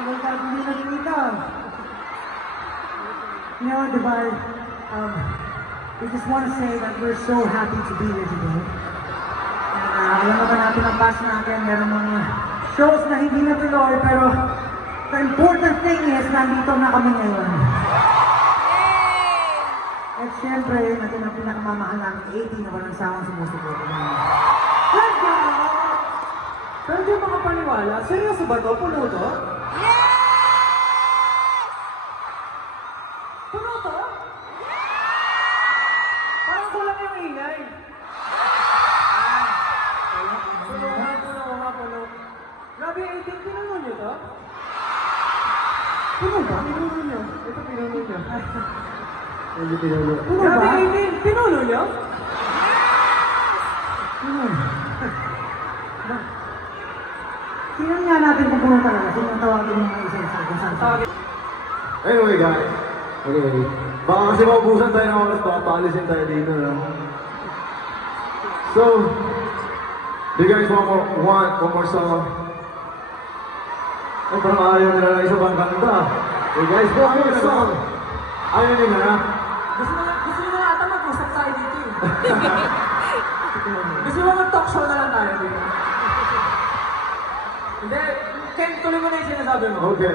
Tagal ka hindi nakikita. You know, diba, we just want to say that we're so happy to be here today. And alam naman natin ang past natin, meron mga shows na hindi natuloy, pero the important thing is, nandito na kami ngayon. At syempre, natin ang pinakamamahal namin, 80 na walang sawang sumusuporta namin. Let's go! Pero hindi mo makapaniwala, seryoso ba to? Puno to? Puno to? Parang kulang yung ingay. Puno. Grabe, 18, pinuno nyo to? Puno ba? Pinuno nyo. Ito pinuno nyo. Hindi pinulo. Puno ba? Grabe, 18, pinuno nyo? Puno. Sino nga natin kung puno talaga? Sino ang tawagin ng mga isa-isa kung saan? Anyway guys, okay. Baka kasi maubusan tayo ng oras, baka paalisin tayo dito, no? So, do you guys want one more song? Ay, parang ayaw nila na isa pang kanta. Hey guys, one more song! Ayaw nila na? Gusto nyo na ata mag-usap tayo dito eh. Gusto mo mag-talk show na lang tayo dito. Hindi, Ken, tuloy mo na yung sinasabi mo. Okay.